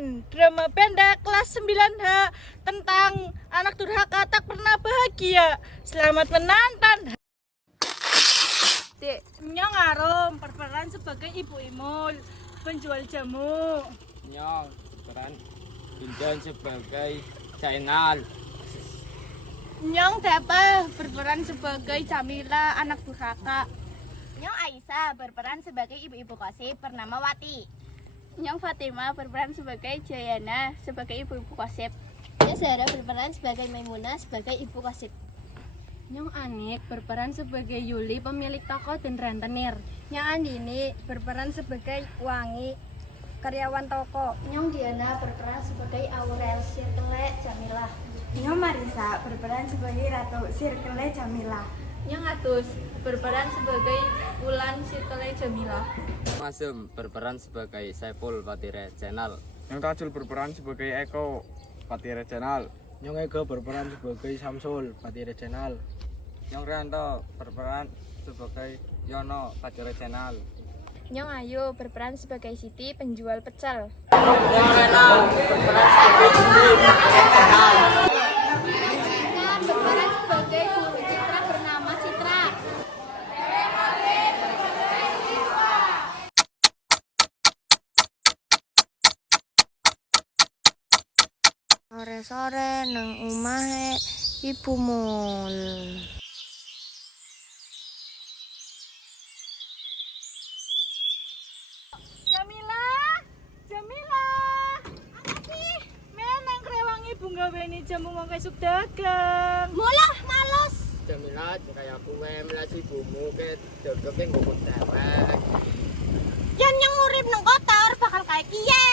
menyaksikan drama pendek kelas 9H tentang anak durhaka tak pernah bahagia. Selamat menonton. Dek, Nyong Arum berperan sebagai ibu Imul, penjual jamu. Nyong berperan Indan sebagai channel. Nyong Dapa berperan sebagai Jamila, anak durhaka. Nyong Aisyah berperan sebagai ibu-ibu kosip bernama Wati. Nyong Fatima berperan sebagai Jayana sebagai ibu-ibu kosip. Nyong Zahra berperan sebagai Maimunah sebagai ibu kosip. Nyong Anik berperan sebagai Yuli, pemilik toko dan rentenir. Nyong Andini berperan sebagai Wangi, karyawan toko. Nyong Diana berperan sebagai Aurel, Sirkele Jamilah. Nyong Marisa berperan sebagai Ratu, Sirkele Jamilah. Nyong Atus berperan sebagai Wulan, Sirkele Jamilah. Masum berperan sebagai Saiful, Patire Channel. Nyong Tajul berperan sebagai Eko, Patire Channel. Nyong Ego berperan sebagai Samsul, Patire Channel. Nyong Rianto berperan sebagai Yono, Patire Channel. Nyong Ayu berperan sebagai Siti, penjual pecel. Nyong Rena berperan sebagai Siti, Channel. Berperan sebagai guru Citra bernama Citra. Sore-sore nang omahe Ibu Mul. Jamila, Jamila. Apa sih? Meneng krewangi bunga weni jamu mau kesuk dagang. Mulah males. Jamila kayak kue melasi bumu ke dodoknya ngukut dewek. Yang urip nang kotor bakal kayak kiye.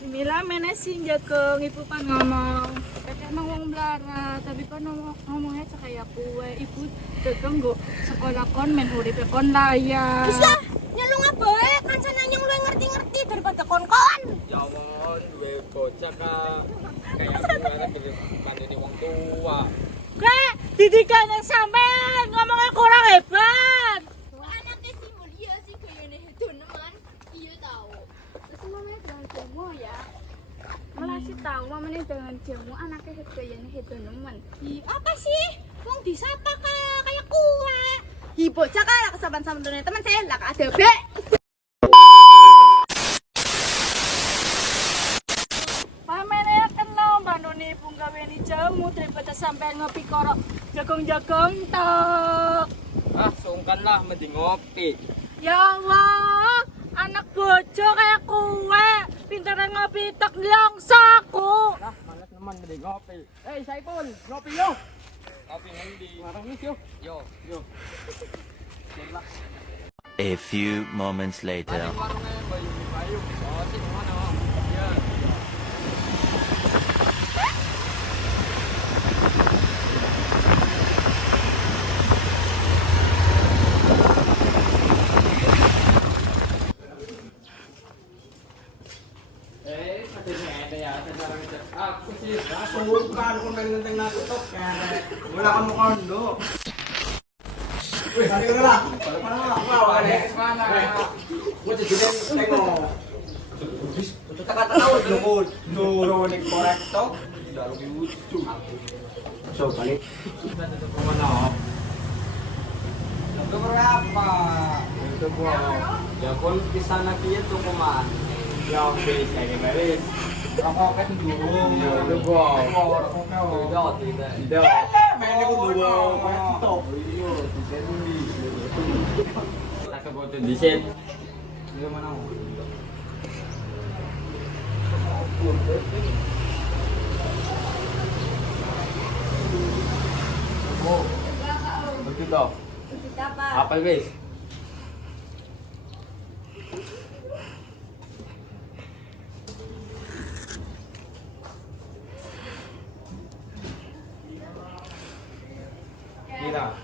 Jamila meneh sih jagung ibu pan ngomong. Kakek emang wong belara, tapi kan ngomongnya kayak kue. Ibu dagang go sekolah kon men urip kon layak. Wis lah, nyelung abae kancane yang luwih ngerti-ngerti daripada kon-kon. Ya mon, duwe bocah kayak kue mandiri wong tua. Kak, didikan yang sampean ngomongnya kurang hebat. Anaknya si mulia sih kayaknya itu neman. Iya tahu. Terus mamanya dengan jamu ya. Malah sih tahu mamanya dengan jamu anaknya kayaknya itu neman. Apa sih? Wong disapa kayak kue. Hi bocah kalah kesaban-saban teman saya lah ada be. Pamene kenal bandone bunga weni jamu daripada sampean ngopi korok jagung-jagung tok. Ah, sungkan lah mending ngopi. Ya Allah, anak bojo kayak kue, pinter ngopi tok nyongsoku. Lah, malas teman mending ngopi. Saiful, ngopi yo. Ngopi ngendi? Warung wis yo. Yo. A few moments later. Warungnya Bayu. Oh, sih mana? Iya. Aku sih, Bukan, kung naginteng na tutok, kaya wala ka mo kondo. Wih, tadi ka na lang. Wala mana? Mo jujulin, tengo. Tutok ka tanaw, lumod. Nuro ni korekto. Dalo ki ucu. So, balik. Ito po mana? Ito berapa? Ito po. Ya kung bisa na kito kuman. Ya okay, saya beres. Ako kan dulu. Ito po. Tidak. Main ko dulu. Korekto. Iyo, tidak dulu. Taka po ito disin. Dito man ako. Begitu. Apa guys? Kira.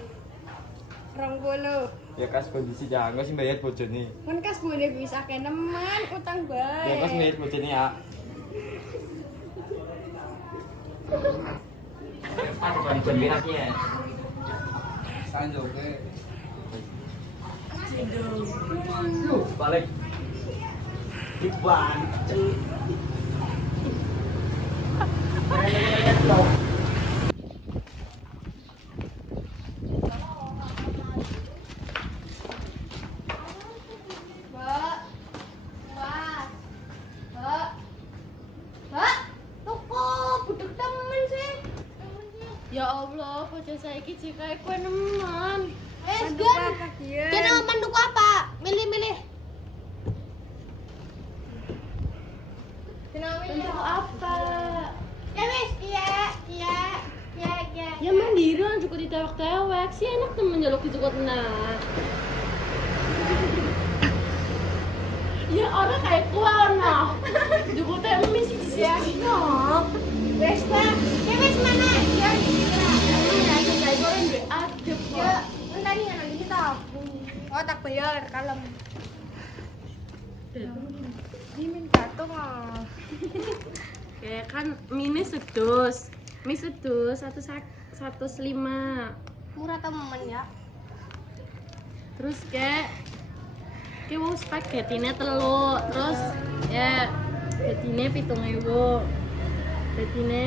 Rong bolo. Ya kas kondisi jangan sih bayar bojone. Kan kas boleh bisa ke neman utang bae. Ya kas bayar bojone ya. Ada kan jamirannya. Sanjo, oke. Yuk, balik. Dibanceng. Mbak. Mbak. Mbak. Mbak. Toko budek temen sih. Ya Allah, bocah saiki jika kowe nemen. Gan. Kena mandu apa? Milih-milih. Untuk apa? Ya wis, iya. Ya mandiri lah cukup ditewak-tewak. Si enak temen jaluk cukup nah. Ya orang kayak kuana. Cukup teh misi sih no. Wis, Mbak. Ya wis mana? Ya. Ya kayak orang duwe adep kok. Ya, entar nih nanti kita. Oh, tak bayar kalem. Mimin kartu mah. Kayak kan mie sedus. Mie sedus 105. Murah temen ya. Terus kayak mau spagettinya telu, terus ya spagettinya 7.000. Spagettinya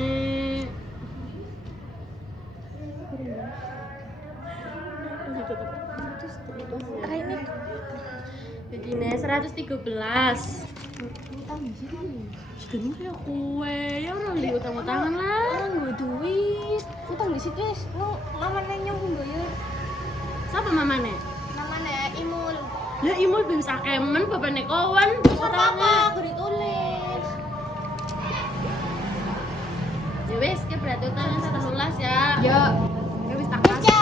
spagettinya 113. Sedih ya kue, ya orang di utang-utangan lah. Orang gue duit. Utang di situ wis. Lu mamane nyambung bayar. Siapa mamane? Namanya Imul. Ya imul bisa kemen bapaknya kawan. Apa? Aku ditulis. Ya wes, ke berarti utangnya 111 ya. Ya. Ya wis tak Ya, kasih.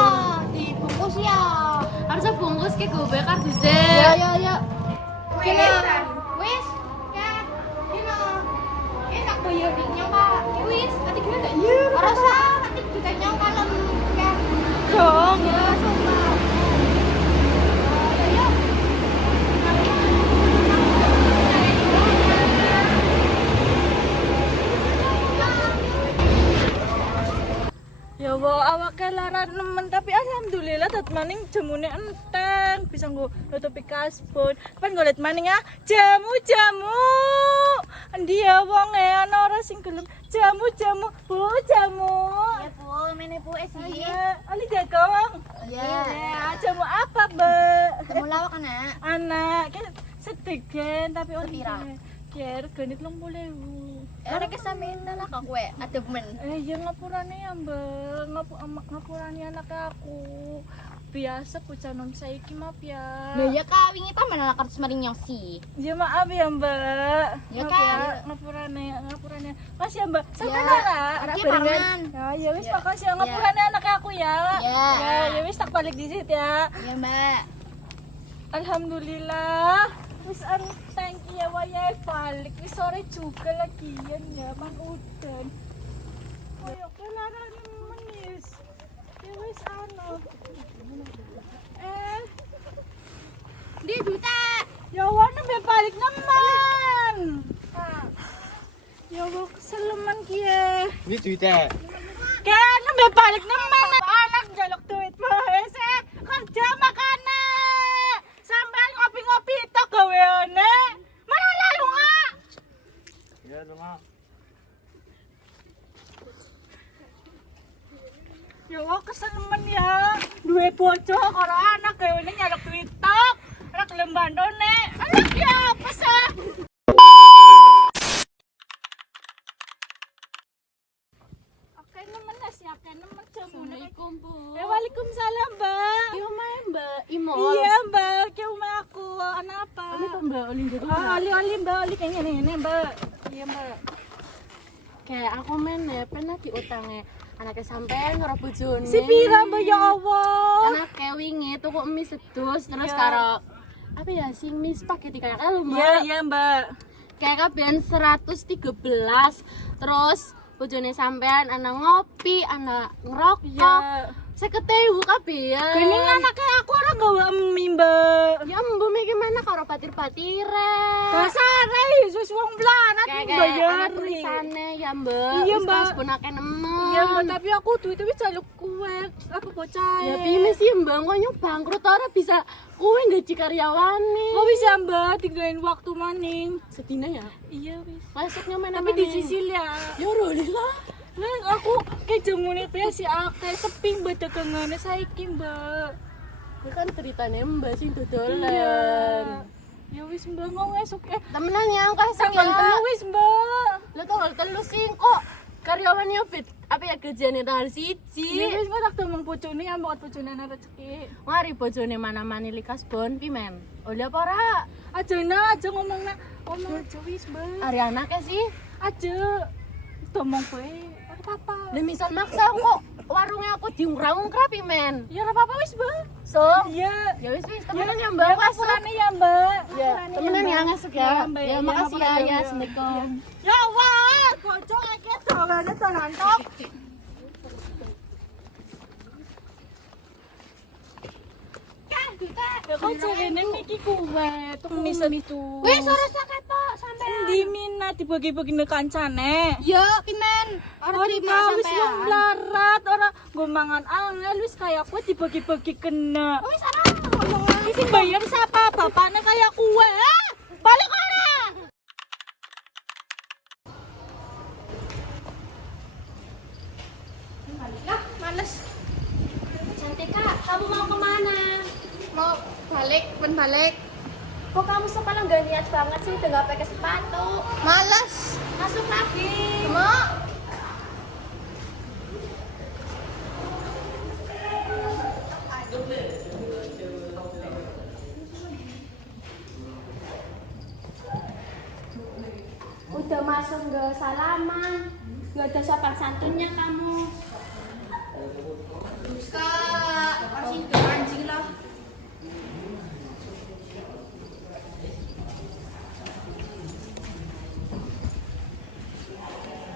dibungkus ya. Harusnya bungkus ke gue kardusnya. Ya. Kena. Wis. Ya. Kena. Enak bayar diknya, Pak. Wis, nanti gimana enggak? Iya. Ora usah, nanti juga nyong kalem. Ya. Dong. Ya, sumpah. Ya. Ya wa awake lara nemen tapi alhamdulillah dat maning jamune enteng bisa nggo nutupi kasbon. Kapan golet maning ah jamu. Endi ya wong ana ora sing gelem jamu. Bu jamu. Ya, Bu, mene Bu esi. Ya, ali jagong. Ya. Jamu apa, Mbak? Temu lawak anak. Anak kan sedegen tapi Sepira? Kier genit 20.000. Ora kesamean lah kok kowe ademen. Ya ngapurane ya mbak, ngapurane anak aku. Biasa kucanom saiki maaf ya. Lah ya ka wingi ta mana kartu maring nyong si. Ya maaf ya mbak. Ya, Maaf Kak. ngapurane. Makasih ya mbak. Sampai Ya, nara. oke, mangan. Ya wis Ya. makasih ya ngapurane anak aku ya. Ya. Ya wis tak balik di situ ya. Ya, Mbak. Alhamdulillah. Wis thank you ya waya balik. Wis sore juga lagian ya mang udan. Ayo kelara menis. Ya wis Dia juta. ya wana be balik neman. Ya Allah keseleman kia. Ini duitnya. Kan be balik neman. Anak jaluk duit wes kerja makane. Sampai ngopi-ngopi itu gaweane. Mana lalu ah? Ya, rumah. Ya Allah keseleman ya. Duwe bojo karo anak gaweane nyaluk duit tok. Anak lembandone. Anak ya apa sih? Oke nemen siap nemen jamu. Assalamualaikum Bu. Waalaikumsalam mbak. Iya main Mbak Imol. Iya mbak, ke rumah aku. Anak apa? Ini tuh Mbak Olin juga. Oli mbak, oli kayaknya ini mbak. Iya mbak. Kayak aku main ya pernah diutangnya anaknya sampean karo bojone. Si pira mbak ya Allah. Anak kayak wingi tuh kok mie sedus terus Iya. karo apa ya sing mie spaghetti kayak lho Mbak. Iya mbak. Kayak kabehan 113. Terus bojone sampean anak ngopi, anak ngerokok. Iya. 50.000 kabehan. Gening anake aku ora gawe mie, Mbak. Ya mbok iki mana karo patir-patire. Dasare wis wong blanak iki bayar. Tulisane ya mbak. Iya, Wis Mbak. pas punake nemen. Iya, Mbak, tapi aku duitnya wis jaluk kuwe. Apa bocah? Ya piye sih mbak, kok bangkrut ora bisa kuwi gaji karyawane. Oh bisa, Mbak, tinggalin waktu maning. Sedina ya. Iya wis. Masuknya mana Tapi dicicil ya. Ya rolila. Nah, aku kejemune pe si akeh sepi Mbak dagangane saiki, Mbak. Itu kan ceritanya mbak sing dodolan. Iya. Ya wis Mbak ngomong esuk Temenan ya angka tanggal telu wis, Mbak. Lah tanggal 3 sih kok karyawannya bet apa ya gajiane tanggal 1. Ya wis Mbak tak demong bojone ya mbok bojone ana rezeki. Mari bojone mana-mani likas bon pimen. Oleh apa ora? Aja ngomong aja wis, Mbak. Ari anake sih. Aja demong kowe. Ora apa-apa. Lah misal maksa kok warungnya aku diungkrang-ungkrah pimen. Ya ora apa-apa wis, Mbak. So, Iya. ya wis temenan ya mbak. Ngapurane ya, Mbak. Ya, temenan ya ngasuk ya. Mbak. Ya makasih ya, ya assalamualaikum. Ya Allah, bojo iki dongane tenan tok. Ya kok jarene iki kuwe, tumis itu. Wis ora sakit kok sampe. Endi mina dibagi-bagi nek kancane. Yo pimen. Ora terima wis sampean. wong mlarat, ora nggo mangan angel wis kaya kowe dibagi-bagi kena. Wis ora ngomong. Iki sing bayar siapa? Bapaknya kaya kowe. Balik ora. Lah, males. Cantika, kamu mau kemana? Mau balik, pun balik. Kok kamu sekarang gak niat banget sih udah gak pakai sepatu? Males. Masuk lagi. Mau. Udah masuk gak salaman, gak ada sopan santunnya kamu. Kak, kasih itu anjing lah.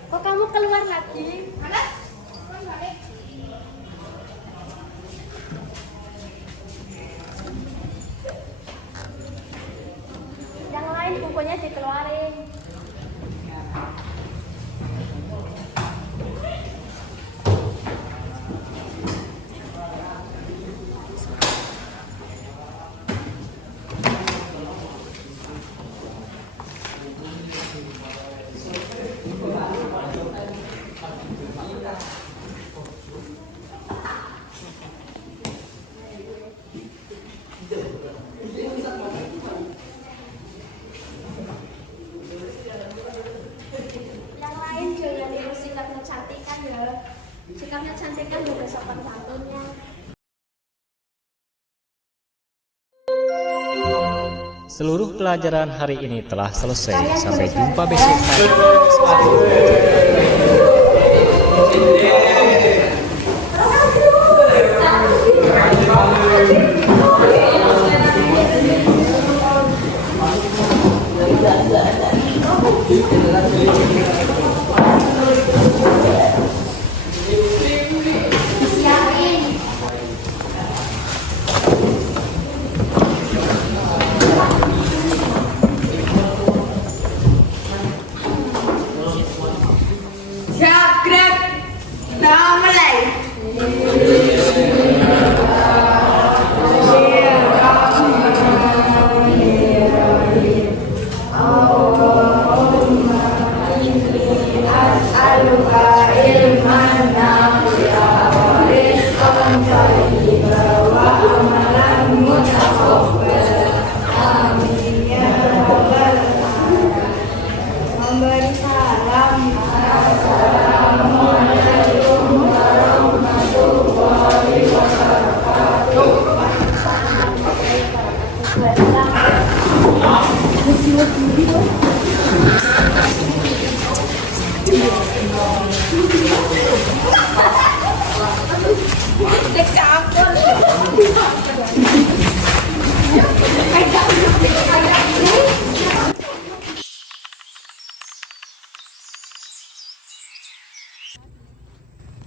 Kok kamu keluar lagi? Males. Pun balik. Yang lain bukunya dikeluarin. Yang lain jangan niru sikapnya cantik kan ya. Sikapnya cantik kan juga sopan santunnya. Seluruh pelajaran hari ini telah selesai. Sampai jumpa besok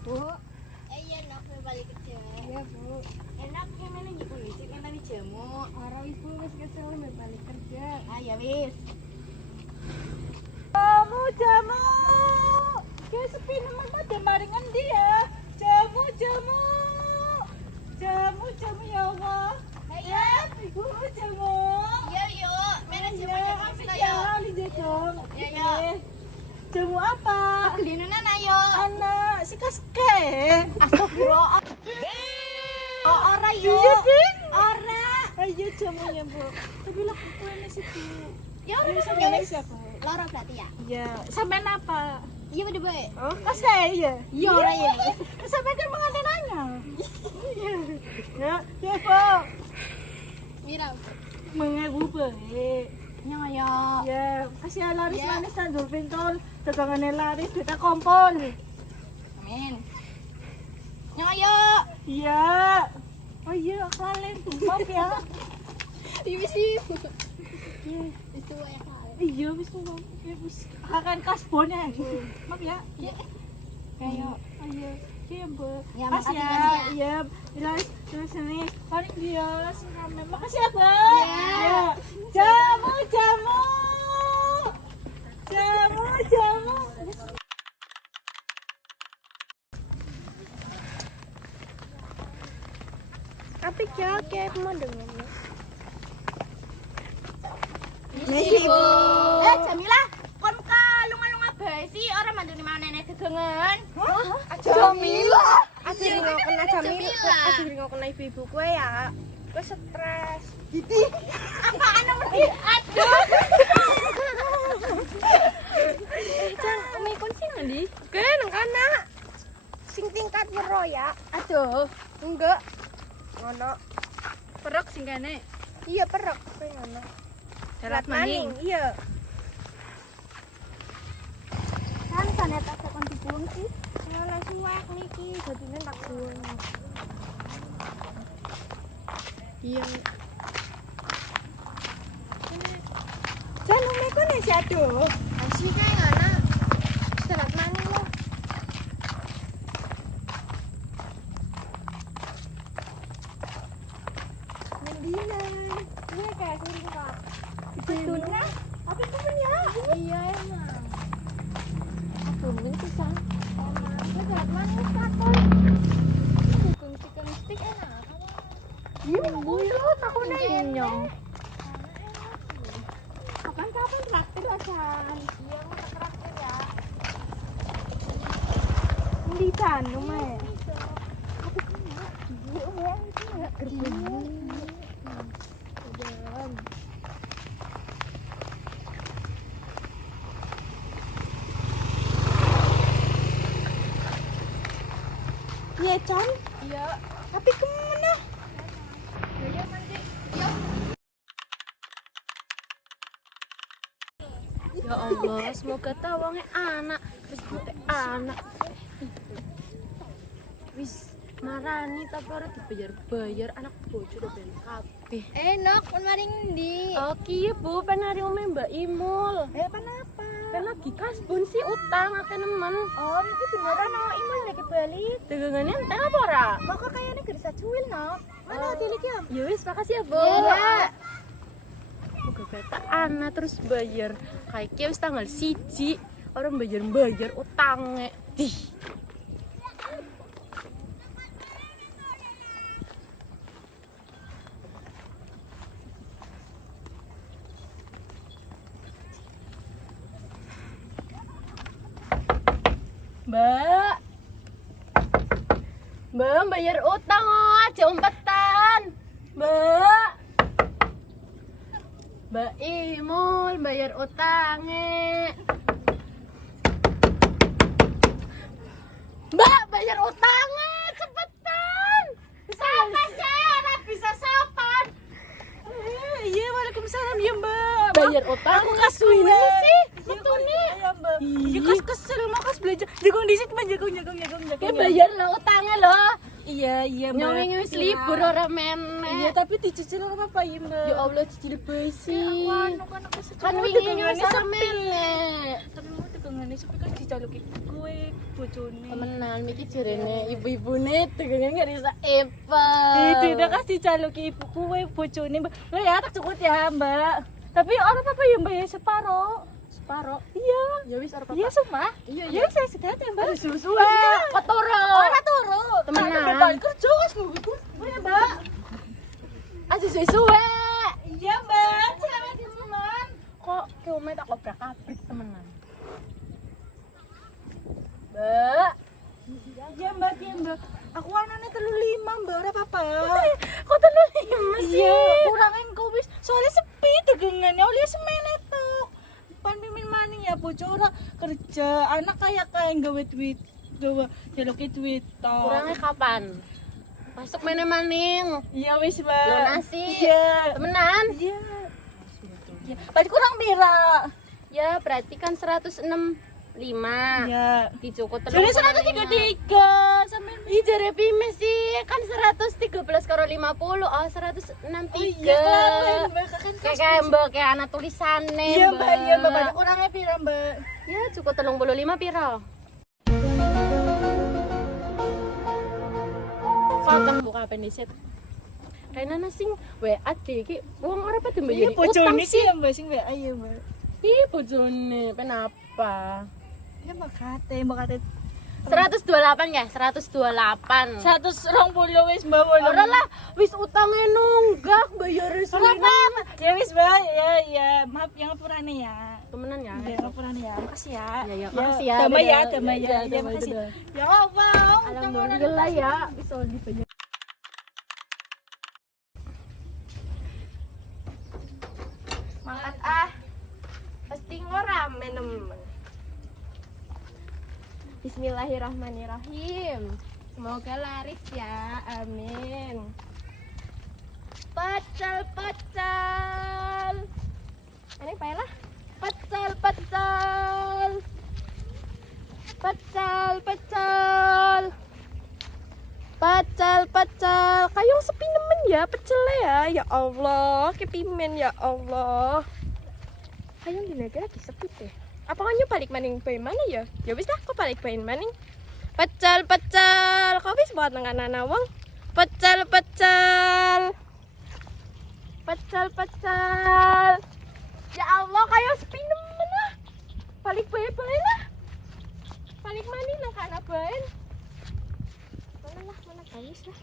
Bu, iya. enak balik kerja. Iya, Bu. Enak kayak mana nih polisi kan tadi jamu. Orang Ibu wis kesel balik kerja. Ah ya wis. Jamu. Kayak sepi nemen pada maringan dia. Jamu ya Allah. Ya, ibu jamu. Iya yuk, mana jamunya kamu kita Ya, yuk. lihat dong. Ya yuk. Jamu apa? Beliin ayo. Anak si kaske. Astagfirullah. Oh, ora yuk. Iya, Din. Ora. Ayo jamunya, Bu. Tapi lah kuenya situ. Ya udah Ini ya sampean wis. siapa? Lara berarti ya. Iya, sampean apa? Iya udah baik. Oh, kaske iya. Iya ora ya. Sampai kan mengenai nanya. Ya, ya, Bu. Mira. Mengebu baik. Nyong ayo. Ya, kasih laris Ya. manis tandur pintol, dagangannya laris kita kompol. Amin. Nyong ayo. Iya. Oh iya, kalian tuh maaf ya. Iya sih. Itu ya kali. Iya, bis mau ya bis. Akan kasbonnya. Maaf ya. Iya. Ayo, ayo. Iya, Bu. Ya, Makasih makasih, ya. makasih ya. Iya, laris terus ini. Paling dia siramen. Makasih ya, Bu. Ya. Jamu. Tapi kayak pemandangannya. Misi Bu. Jamila, kon ka lunga-lunga bae sih ora mandiri mau nenek gegengen. Jamila. Aja ngokona Jamila. Jamila. Aja ngokona ibu-ibu gue ya. Gue stres. Apaan nomor di? Aduh. Jan, umi kon sing ndi? Kene nang kana. Sing tingkat wero ya. Aduh. Enggak. Ngono. Perok sing kene. Iya perok kowe ngono. Dalat maning, iya. Kan sanet tak kon dibuang sih. Ngono suwek niki dadine tak buang. Iya. Jan umi kon ya aduh. Asih kae ngono. Dalat maning lo. Mendinan. Iya kayak sing kok. Betulnya. Tapi temen ya. Iya emang. Aku mending pisang. Emang dalat maning takon. Dukung chicken stick enak. Iya, bulu takone nyong. Kapan-kapan traktir lah, San. Iya, mau traktir ya. Di Bandung, Meh. Tapi kena. Iya, ya, itu enggak gerbang. Iya, Con. Iya. Tapi kemana? Ya Allah, semoga tawangnya anak, wis putih anak. Wis marani tapi ora dibayar-bayar anak bojo udah ben kabeh. Enak kon maring ndi? Oh kiye Bu, penari ome Mbak Imul. Kenapa? Kan lagi kasbon sih utang akeh nemen. Oh, iki beneran no imul nek balik. Dagangane entek apa ora? Kok kayaknya gerisa cuil no. Mana tilik ya? Ya wis, makasih ya, Bu. Iya. Moga kata anak terus bayar. Kayak wis tanggal 1 orang bayar utangnya. Dih. Mbak bayar utang aja umpetan. Mbak Imul bayar utangnya. Mbak bayar utangnya cepetan. Siapa sih? Anak bisa sapan. Iya, waalaikumsalam ya, Mbak. Bayar utang aku kasuin sih. Betul nih. Iya, Mbak. Iya, kas kesel mau kas belajar. Jagung di situ, jagung. Kayak bayar lah utangnya loh. Iya, Mbak. Nyong wis libur ora meneh. Iya, tapi dicicil ora apa-apa ya, Mbak. Ya Allah cicil bae sih. Kan Kan wingi nyong sak meneh. Tapi mau dagangane sepi kan dicaluki kowe bojone. Temenan iki jarene ibu-ibune degene gak bisa Eva. Itu udah kasih dicaluki ibu kowe bojone. Mbak ya tak cukup ya, Mbak. Tapi orang apa ya Mbak ya separo. Separo. Iya. Ya wis arep Iya sumpah. Iya. Ya saya sedat ya, Mbak. susu. Kok turu? Ora turu. Temenan. Mbak kerja wis ngono. Ya, Mbak. Aja suwe. Iya, Mbak. Cewek teman. Kok keome tak obrak-abrik temenan. Mbak, Iya, Mbak, iya, Mbak. Aku anaknya 35, Mbak, ora apa-apa. kok 35 sih? Iya, kurangin kok wis. Soalnya sepi dagangannya oleh semene tok. Pan mimin maning ya bojo ora kerja. Anak kayak gawe duit, gawe jaluk duit tok. Kurangnya kapan? Masuk mana maning? Iya wis, Mbak. Lunasi. Iya. Temenan? Iya. Iya. Berarti kurang pira? Ya, berarti kan 165. Iya. Dicukup Jadi 133 sampai Ih, jare pime sih? Kan 113 karo 50. Oh, 163. iya kelamin, Mbak. Kan Kayak Mbak, kayak anak tulisane. Iya, Mbak. Iya, Mbak. Banyak orangnya pira, Mbak? Ya, cukup 35 piro? Kapan buka pendiset? Kayaknya nasing WA deh, ki uang ora pada mbak Iya, jadi bojone sih ya, Mbak, sing Mbak. Ayo, Mbak. Ih, bojone, kenapa? Ya, Mbak Kate. 128 ya, 128. 120 wis, Mbak. Ora lah, wis utangnya nunggak bayar Ora apa. Ya wis, Mbak. Ya, maaf yang ngapurane ya. temenan ya. Ya, ngapurane ya. Makasih ya. Ya, makasih ya. Damai ya, Dadah. damai ya. Ya, Ya, damai, makasih. dadah. Ya Allah. Alhamdulillah ya, bisa dibayar. Mangkat ah. Pasti ngorame nemen. Bismillahirrahmanirrahim. Semoga laris ya. Amin. Pecel. Ini payalah. Pecel. Kayong sepi nemen ya pecel ya. Ya Allah, kepimen ya Allah. Kayong dinaga lagi sepi teh. Apa kan balik maning bae mana ya? Ya wis lah, kok balik bae maning. Pecel. Kok wis buat nang anak wong. Pecel. Ya Allah, kayak sepi nemen lah. Balik bae lah. Balik maning nang kana bae. Mana kayus lah.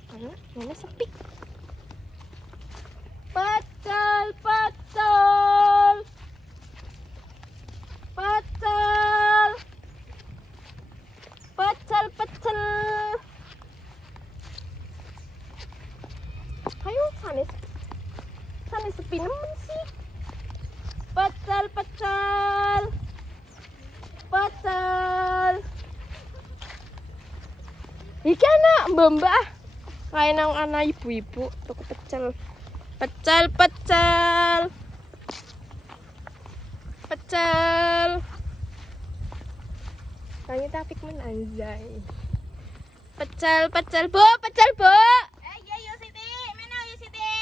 Mana sepi. Pecel. Ayo sanes sepi nemen sih. Pecel. Iki anak mbak kayak nang anak ibu-ibu tuku pecel. Tanya Taufik men anjay. Pecel, Bu. Iya, yo Siti. Mana yo Siti?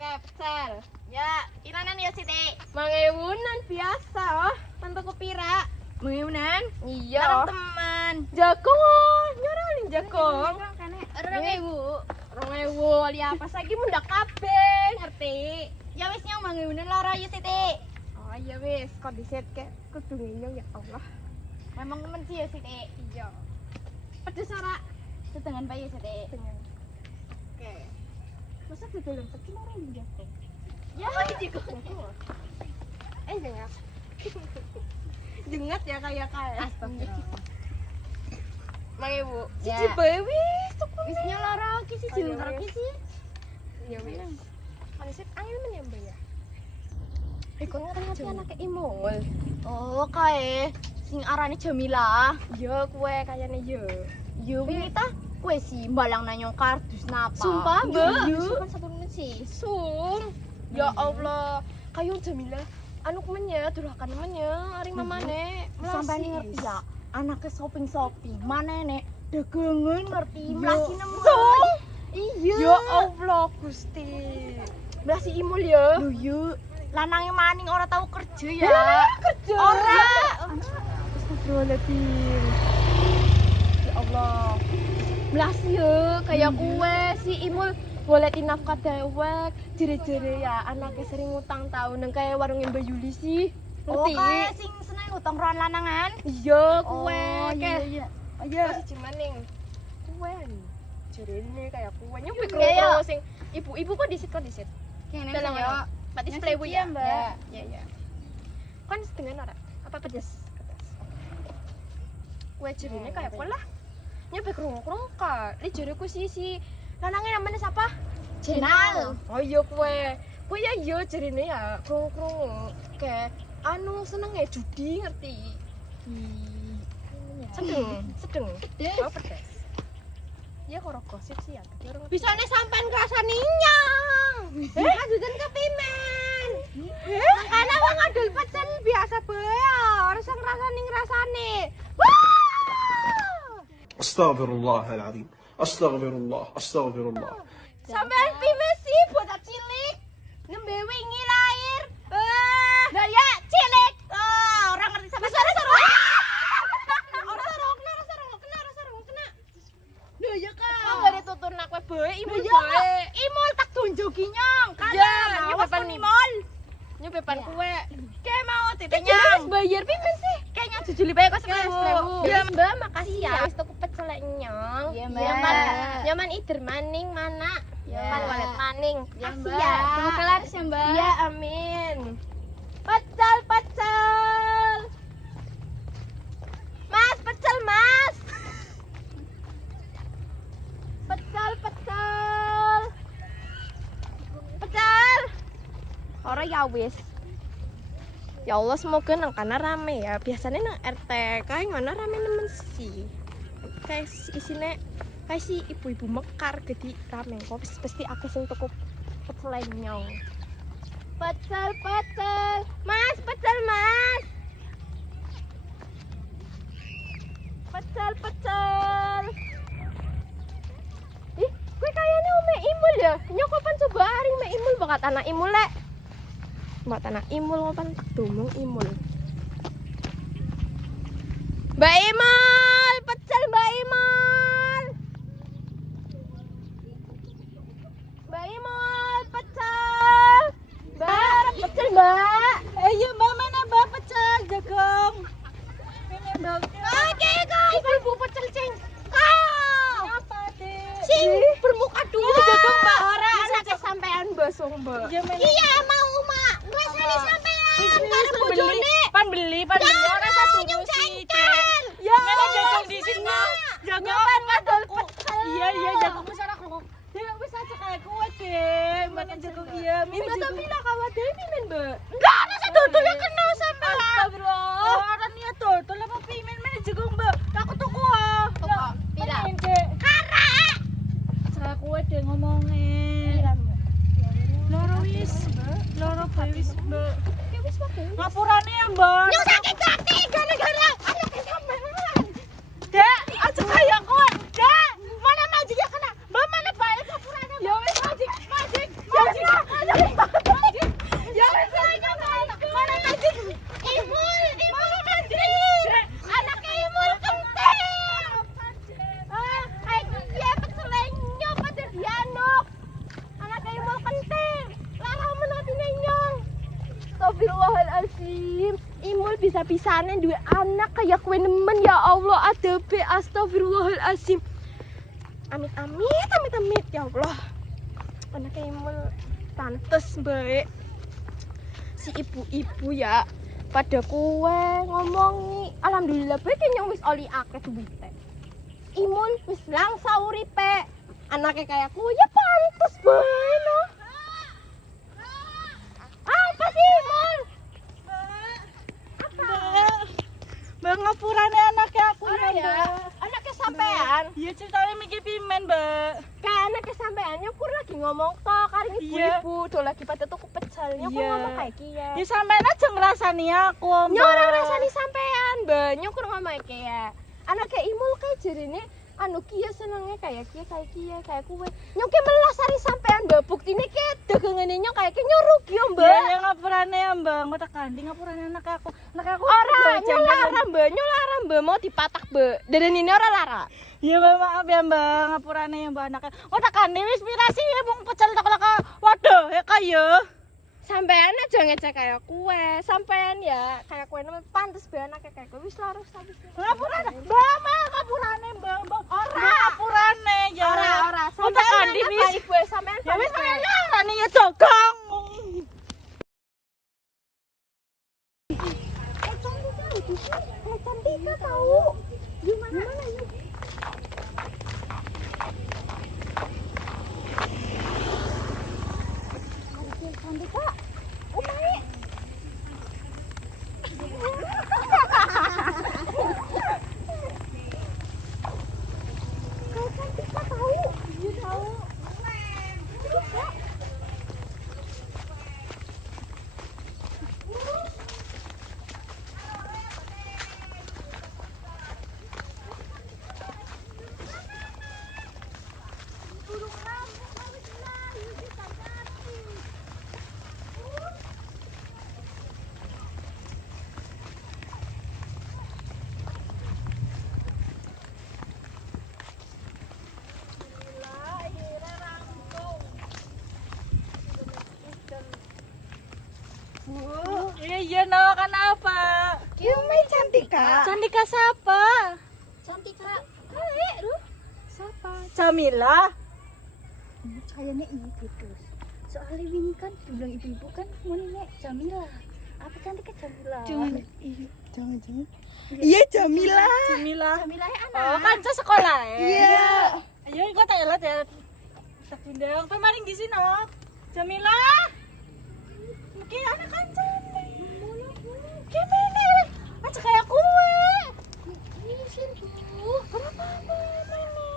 Pecel. Ya, piranan yo Siti? 5.000-an biasa, oh. Tanpa kepira. 5.000-an? Iya. Teman. Jagung, oh. Nyoraling jagung. 2.000. Li apa lagi mendak kabeh, ngerti? Ya wis nyong 5.000-an lara yo Siti. Oh, iya wis, kok diset ke kudu nyong ya Allah. Memang temen sih ya Siti. Iya. Pedes ora? Sedengan bayi Siti. Dengan. Oke. Masa di dalam peti orang di teh. Ya, juga. Jengat. Jengat ya kayak. Astagfirullah. Mang Ibu. Cici bae wis. Wis nyolara ki siji ntar ki sih. Ya wis. Kan sip angin men ya Mbak ya. Kon ngerti anake Imul. Oh, kae sing arane Jamila. Yo kue kayane yo. Yo wingi ta kowe sih mbalang nanyong kardus napa? Sumpah, Mbak. Kan 1 menit sih. Ya Allah, kayong Jamila anu kemennya durhakan nemennya aring mamane. Sampai ngerti ya. Anaknya shopping. Mana nek dagangan ngerti mlaki nemen. Iya. Ya Allah, Gusti. Mlasi Imul ya. Yo. Lanangnya maning ora tahu kerja ya. Kerja. Ora Astagfirullahaladzim. Ya Allah. Melas ya kayak kue si Imul boletin nafkah dewek. Jere-jere ya anaknya sering ngutang tau nang kayak warungin Mbak Yuli sih. Oh, Ngerti? kayak sing seneng utang ron lanangan. Iya kue. Iya. Iya. Cuman ning kue nih. Jerene kayak kue nyumpik Iya, iya. terus sing ibu-ibu kok disit. Kene Dalang yo. ono. Batis Yang play bu suci ya. ya, Mbak. Iya. Kan setengah ora. Apa pedes? Kue jerene kayak kue lah. Nyumpik krung-krung ka. Li jereku si lanangnya namanya siapa? Jenal. Oh iya kue. Kue ya iya jerene ya krung-krung. Kayak anu seneng ya judi ngerti. Sedeng. Oh pedes. Ya kok gosip sih ya. Bisane sampean ngrasani nyang. Ngajudan kepimen. Makanya wong ngadul pecen biasa bae, ora sing ngrasani. Astaghfirullahaladzim. Astagfirullah. Sampean pimen sih bocah cilik. Nembe wingi lahir. Lah ya cilik. Orang ngerti sampean. Ora sarung kena. Lho ya Kak. Kok gak ditutur nak kue bae imul bae. Imul tak tunjuki nyong. Iya, nyobapan imul. Nyobapan kue. Kayak mau Nyang. titenya. Bayar pimen sih. Kayaknya jujuli bae kok 10.000. Ya Mbak, makasih ya. Wis tuku pecel nyong. Iya, Mbak. Mbak. Nyaman ider maning mana? Pan walet maning. Makasih Makasih ya. Semoga laris ya, Mbak. Iya, amin. Pecel. Mas, pecel, Mas. Pecel. Ora ya wis. Ya Allah semoga nang kana rame ya. Biasanya nang RT kae ngono rame nemen sih. Kayak isine kayak si ibu-ibu mekar gede rame kok pasti akeh sing tuku pecel nyong. Pecel. Mas, pecel, Mas. Pecel. Ih, gue kayaknya ome imul ya. Nyokopan coba aring me imul bakat anak imul lek. Mbak tanah imul ngopan domong imul. Mbak Imul, pecel Mbak Imul. Mbak Imul, pecel. Mbak, pecel Mbak. Ayo Mbak, mana Mbak pecel jagung? Ini Mbak. Oke, ibu pecel cing. Apa deh? Sing bermuka dua jagung Mbak. Ora anake sampean bosong Mbak. Iya mau Mak. Ngrasani sampean karo bojone. Pan beli ora satu sih. Ya. Mana jagung di sini? Jagung Pan ngadol pecel. Iya jagung besar aku. Ya wis aja kayak kuwe deh. Makan jagung iya. Mbak tapi lah kawat dhewe pimen Mbak. Enggak, rasa dodol ya kena sampean. Astagfirullah. Ora niat dodol apa pimen mana jagung, Mbak? Aku tuku ah. Tuku. Pira? Karek. Salah kowe deh ngomongnya. Loro wis. Loro bae wis, Mbak. Ya wis wae. Ngapurane ya, Mbak. Nyung sakit kaki gara-gara anak sampean. Dek, aja kaya kowe. Dek. Mana majik ya kena. Mbak mana bae kapurane. Ya wis majik. Ya wis mana majik. Imul majik. Anaknya Imul kenting. Iya peselenyo pada dianuk. Anaknya Imul kenting. Lara menatine nyong. Astagfirullahaladzim. Imul bisa-bisane duwe anak kayak kue nemen ya Allah adabe. Astagfirullahaladzim. Amit ya Allah. Anaknya Imul pantes baik. Si ibu-ibu ya pada kue ngomongi alhamdulillah baik yang wis oli akeh duwite. Imul wis langsa uripe. Anaknya kayak kue ya pantes baik no. Apa sih Imul? Mbak ngapurane anaknya aku Ya, anaknya sampean. Iya ceritanya mikir pimen, Mbak. Kayak anaknya sampean nyukur lagi ngomong kok karo ibu-ibu do lagi pada tuku pecel. Nyukur Iya. ngomong kayak kia. Ya sampean aja ngrasani aku, Mbak. Nyora rasani sampean, Mbak. Nyukur ngomong kayak anaknya Imul kayak jarine anu kia senengnya kayak kia kayak kue. Nyoke melas hari sampean mbak buktine ki dagangane nyok kayak nyuruh ki mbak. Ya ngapurane ya mbak, ngotak kandi ngapurane anak aku. Ora nyulara mbak mau dipatak mbak. Dan ini ora lara. Ya mbak maaf ya mbak, ngapurane ya mbak anaknya. Ngotak kandi inspirasi ya bung pecel tak waduh ya kayu. Sampean aja ngecek kayak kue, sampean ya kayak kue namanya pantes be anaknya kayak kue wis larus habis. Ngapurane, mbak ngapurane mbak. Ora ngapurane ya. Ora. Ngotak kandi wis kue sampean. ya wis ngene ya dogong. Cantika tahu. Gimana ya? Cantika. Umai. Cantika tahu. Iya tahu. Iya no, kenapa? Umai Cantika. Cantika siapa? Cantika. Kale, lu. Siapa? Jamila. Kayaknya ini gitu. Soalnya wingi kan bilang ibu-ibu kan mau nek Jamila. Apa Cantika Jamila? Jangan. Iya Jamila. Jamila. Jamila ya anak. Oh, kanca sekolah ya. Iya. Ayo kok tak elat ya. Tak pindang, pemaring di sini. Jamila. Mungkin anak kanca. Gimana? Aja kayak kue. Ini sini. Apa ini?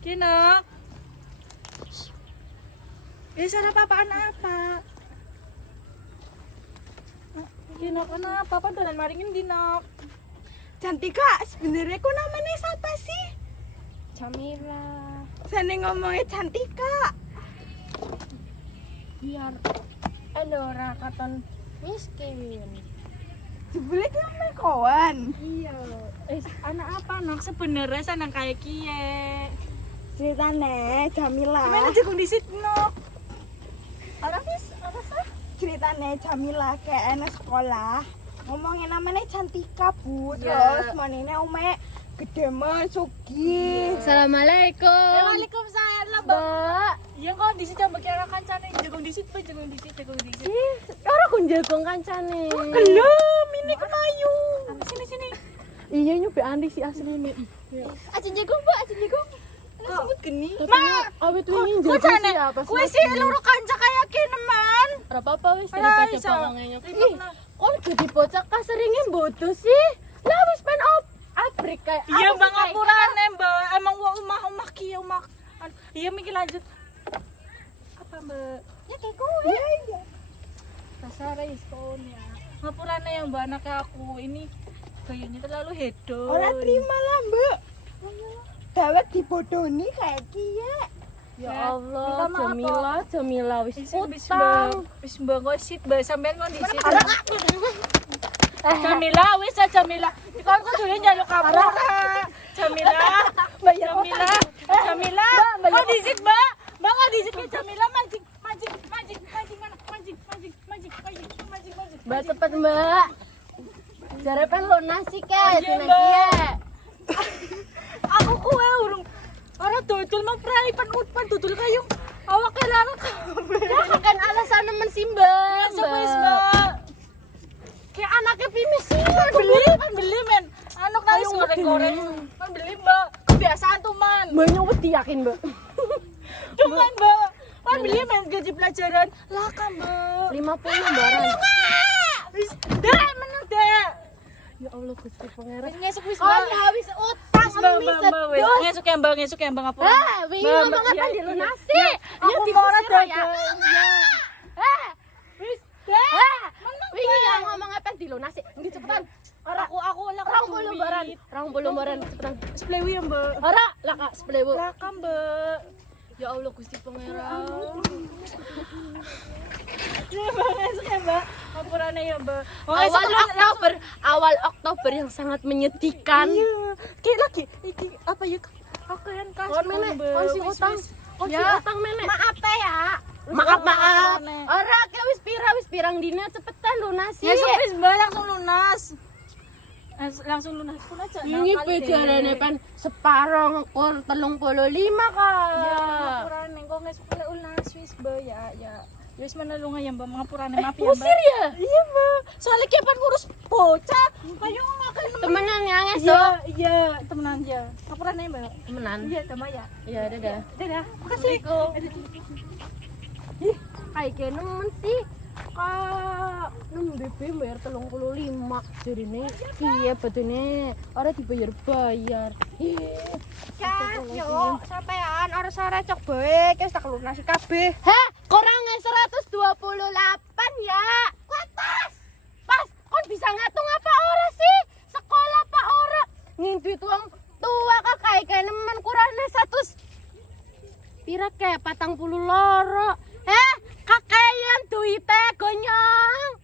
Kinok. Sarap apaan apa? Kinok kenapa? Apa dolan maringin dinok? Cantika, sebenarnya kok namanya siapa sih? Jamila. Sana ngomongnya Cantika. Biar ora katon miskin. Jebule ki namanya kawan. Iya. Anak apa nok sebenarnya senang kayak kie. Ceritane Jamila. Mana jagung di situ nok? Ceritane Jamila kayak anak sekolah. Ngomongnya namanya Cantika, Bu. Iya. Terus manine ome gede men sugi. Assalamualaikum. Waalaikumsalam lah mbak. Iya kok di situ coba kira kancane jagung di situ. Ora kun jagung kancane. Belum, ini kemayu. Sini. Iya nyoba andik si asli ini. Aja jagung, Mbak, aja jagung. Sebut geni. Ma, awet wingi jagung sih apa sih? Kue sih luru kanca kayak kineman. Ora apa-apa wis daripada bawangnya nyok. Ih, kok jadi bocah kaseringe bodoh sih? Lah wis pen abrik kayak Iya apa mbak sih kayak ngapurane mbak. Emang wah omah kia omah. Iya mikir lanjut. Apa mbak? Ya kayak gue. Iya. Kasar ya. Ngapurane ya mbak anaknya aku ini gayanya terlalu hedon. Ora terima lah, Mbak. Dawet dibodoni kayak kia. Ya Ya, Allah, minta maaf, Jamila wis Wis utang. mbak kok sit mbak sampean kok di sit. Jamila wis Jamila. Dikon kok dulu njaluk kapur. Jamila. Jamila. Kok di sit mbak? Mbak kok di sit ke Jamila mancing. Mbak cepet Mbak. Jare pen lunasi ke Iya, dina Mbak. kiye. Aku kue urung. Ora dodol mau prai pan dodol kayung. Awake larang kabeh. Ya kan alasan nemen sih Mbak. Wis mbak. Kayak anaknya pimis sih. Beli men. Anu nangis goreng. Kan beli mbak. Kebiasaan tuh man. Mbaknya wedi yakin Mbak. Cuman mbak. Kan beli men gaji pelajaran. Lah kan mbak. 50 baran. Wis deh menang deh. Ya Allah Gusti Pangeran. Ngesuk wis Oh mbak. ya wis utang emis Mbak. sedus. Ngesuk ya mbak ngapura. Wingi Mbak, ngomong Mbak, apa iya, dilunasi? iya. Aku Iya, mau ora dikusir ya. ya. Wis deh. Wingi yang ngomong apa dilunasi? Nggih cepetan. Aku lah Rong puluh baran. cepetan. 20 meren cepetan. Seplewu ya, Mbak. Ora, lah Kak, 10.000. Raka, Mbak. Ya Allah Gusti Pangeran. Ya, Mbak, esok ya, Mbak. Ngapurane ya, Mbak. Awal Oktober yang sangat menyedihkan. Iya. Kayak lagi iki apa ya? Aku yang kas. Kon menek, kon sing utang. Kon sing utang menek. Maaf ya. Maaf. Ora ke wis pirang dina cepetan lunasi. Ya wis, Mbak, langsung lunas. Langsung lunas pun aja. Ini bejarane pan separuh kur 35 Kak. Ya, ngapurane kok ngesuk oleh lunas wis, Mbak. Ya. Wis menelung ya, Mbak. Ngapurane maaf ya, Mbak. Usir ya? Iya, Mbak. Soalnya kapan ngurus bocah. Kayu makan Temenan ya ngesuk. Iya, temenan ya. Ngapurane, Mbak. Temenan. Iya, sama ya. Iya, dadah. Dadah. Makasih. Ih, kayak nemen sih. Kak, BB bayar 35. Jarine piye badene ora dibayar-bayar. Kak, yo sampean ora sare cok bae, wis tak lunasi kabeh. Heh, kurangnya 128 ya. Kuat pas. Pas, kon bisa ngatung apa ora sih? Sekolah apa ora? Ngintip uang tua kak kayak nemen kurangnya 100. Pira kayak 40 loro. Kakean duite gonyong.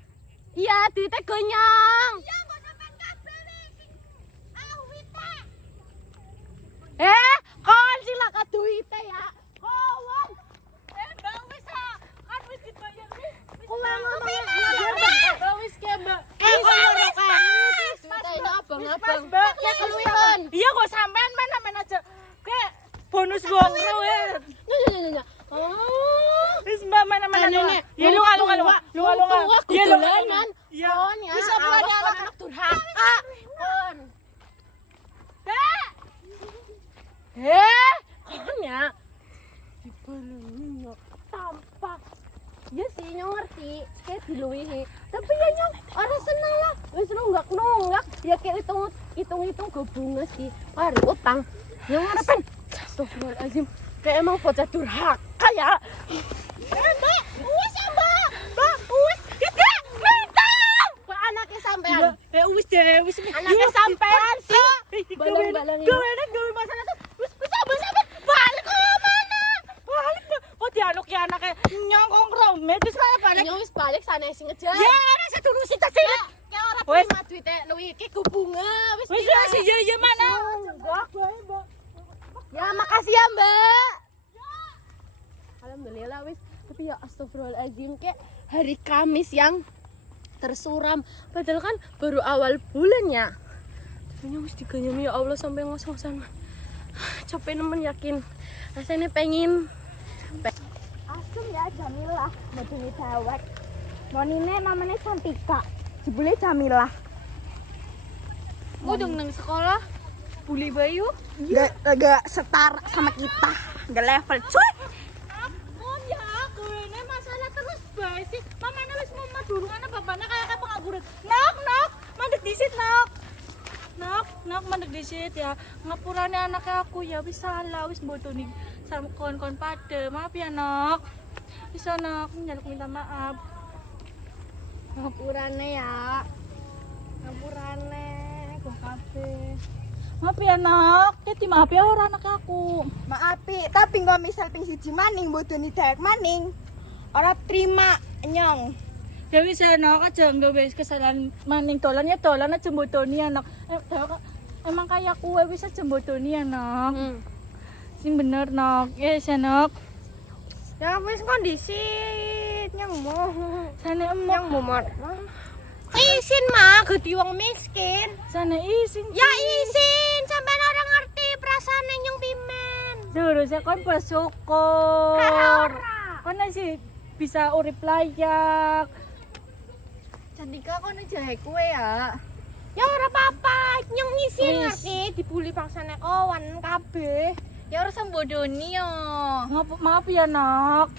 Iya, duite gonyong. Ya kok sampean kabeh wis. Awite. Kon silakan duite ya. Kawan. Bang wis kan wis dibayar wis. Kurang ngomong. Wis ke, Mbak. Duite ini abang-abang. Ya keluwen. Iya kok sampean mana aja. Kayak bonus gong ya. Nya. Wis Mbak mana Nenek. Ya lunga. Ya dolanan. Iya. Kon ya. Bisa mulai anak durhaka. Kon. Kon ya. Dibaleni tampak. Ya sih nyong ngerti, kayak diluwihi. Tapi ya nyong orang seneng lah. Wis nunggak. Ya kayak hitung go bunga sih. Kare utang. Nyong ngarepen. Astagfirullahalazim. Kayak emang bocah durhaka ya. Mbak, wis ya, Mbak. Mbak, wis kita minta. Kok anaknya sampean? Wis deh, wis. Anaknya sampean sih. Balang-balang ini. Gawe masalah tuh. Wis sampai balik ke mana? Balik. Oh dianuk ya anaknya nyongkong romet wis kaya balik. Nyong wis balik sana sing ngejar. Ya, ana sedurung sing cilik. Kayak ora Wis. terima duite luwi iki go bunga wis. Wis iya mana? Enggak, Mbak. Ya makasih ya Mbak. Alhamdulillah wis. Tapi ya astagfirullahaladzim kayak hari Kamis yang tersuram. Padahal kan baru awal bulan ya. Tapi wis diganyami ya Allah sampai ngos-ngosan. Capek nemen yakin. Rasanya pengen. Asum ya Jamilah, modune dewek. Monine namanya Santika. Jebule Jamilah. Udung nang sekolah bully Bayu. Enggak setara sama kita. Enggak level, cuy. Ampun ya, kene masalah terus bae sih. Mamane wis mumet durungane bapaknya kayak pengangguran. Nok, mandek disit, Nok, mandek disit ya. Ngapurane anaknya aku ya wis salah, wis mbotoni sama kon-kon pade. Maaf ya, Nok. Bisa Nok, njaluk minta maaf. Ngapurane ya. Kok kabeh. Maaf ya, Nok. Dadi maaf ya ora anak aku. Maapi, tapi nggak misal ping siji maning bodoni dewek maning. Ora terima nyong. Ya wis ya, Nok, aja nggawe kesalahan maning dolan aja mbotoni ya, Nok. Emang kayak kue wis aja mbotoni ya, Nok. Sing bener, Nok. Yes ya, Nok. Ya wis kondisi nyong mau. Sane Nyong emok. mau. Isin mah gede wong miskin. Sana isin. Ya isin, sampean orang ngerti perasaan nyong pimen. Seharusnya kon bersyukur. Kon sih bisa urip layak. Cantika kon jahe kue ya. Ya ora apa-apa, nyong isin ngerti dibuli paksane kawan kabeh. Ya ora sambodoni yo. Maaf ya, Nok.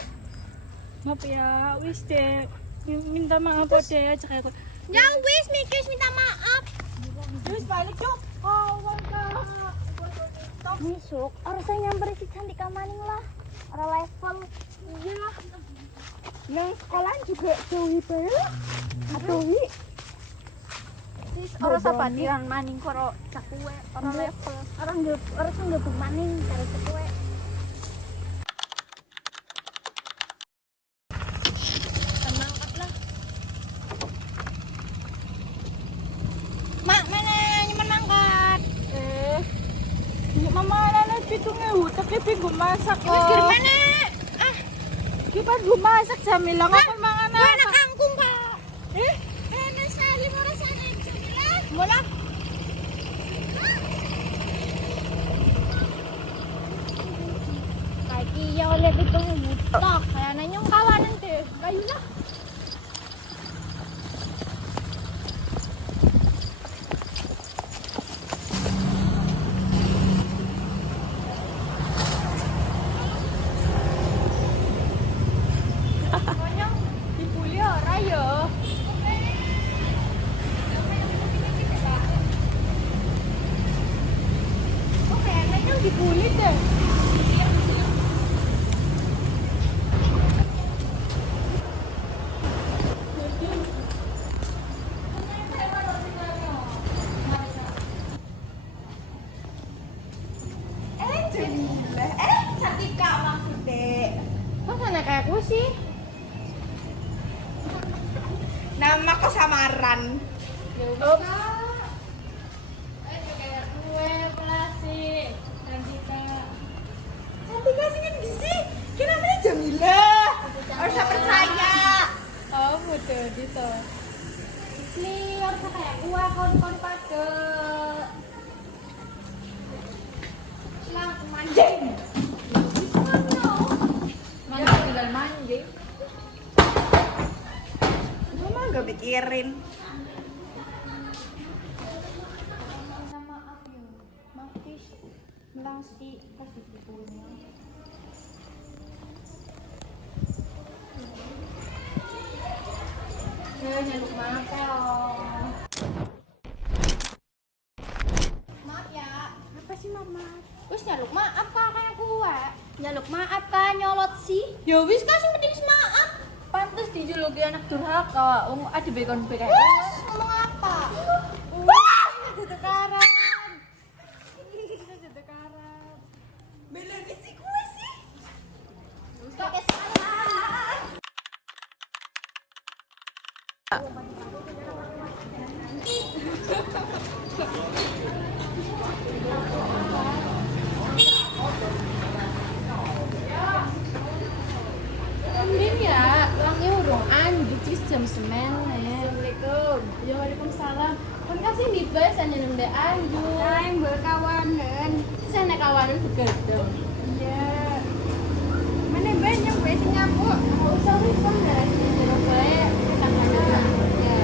Maaf ya, wis deh. Minta maaf deh aja kayak Yang wis mikir minta maaf. wis balik yuk. Kawan Kak. Misuk, harusnya nyamperin si Cantika maning lah. Ora level. Iya. Nang sekolah juga jauhi bae lah. Aduhi. wis ora sabatiran maning karo cak kuwe, ora level. Ora sanggup maning karo cak kuwe. Mak, mana nyemen mangkat? Mama nana pitungnya hutak tapi gue masak kok. Wis kir mana? Kita gue masak Jamila ngapa mangan Anak angkung kak. Enak sekali mau rasain Jamila. Mola. Lagi ya oleh pitungnya hutak. Kayak nanyong kawanan deh. Kayu lah. dibully ora ya. Kok kayak nanyong dibully deh. Kok sana kayak aku sih? Nama kok samaran. Kayak gue pelasih Cantika. Cantika sih kan bisi. Ki namanya Jamila. Harus percaya. Oh, betul gitu. Liar kayak gua kon-kon pada. Lang manjing. Manjing dengan manjing. Mama gak mikirin. Minta maaf ya. Maafis melasi kasih bukunya. Nyaluk maaf ya. Maaf ya. Apa sih mama? Wis nyaluk maaf kak kayak gua. Nyaluk maaf kak nyolot sih. Ya wis kasih penting maaf. Pantes dijuluki anak durhaka. Ada bekon BKS. Ngomong apa? Tekaran. Bela bisi gue sih. Pakai salah. Mending ya, orangnya urung anjing jam semen. Assalamualaikum. Ya waalaikumsalam. Kan kasih dibahas hanya nunda anjing. Yang berkawanan. Sana kawanan begadang. Iya. Mana banyak gue sih nyambut. Nggak usah wis kan dari sini terus bae. Kita mana? Ya.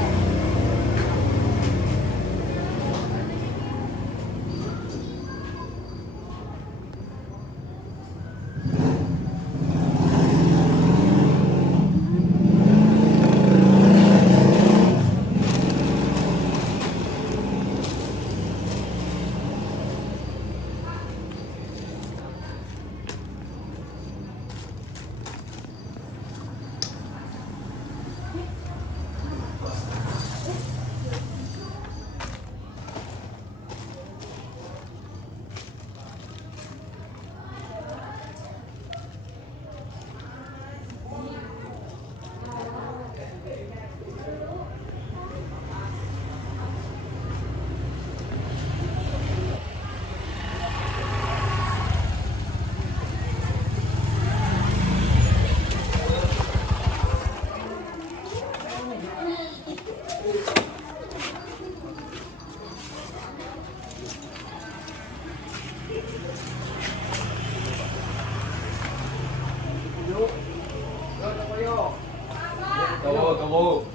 Tunggu.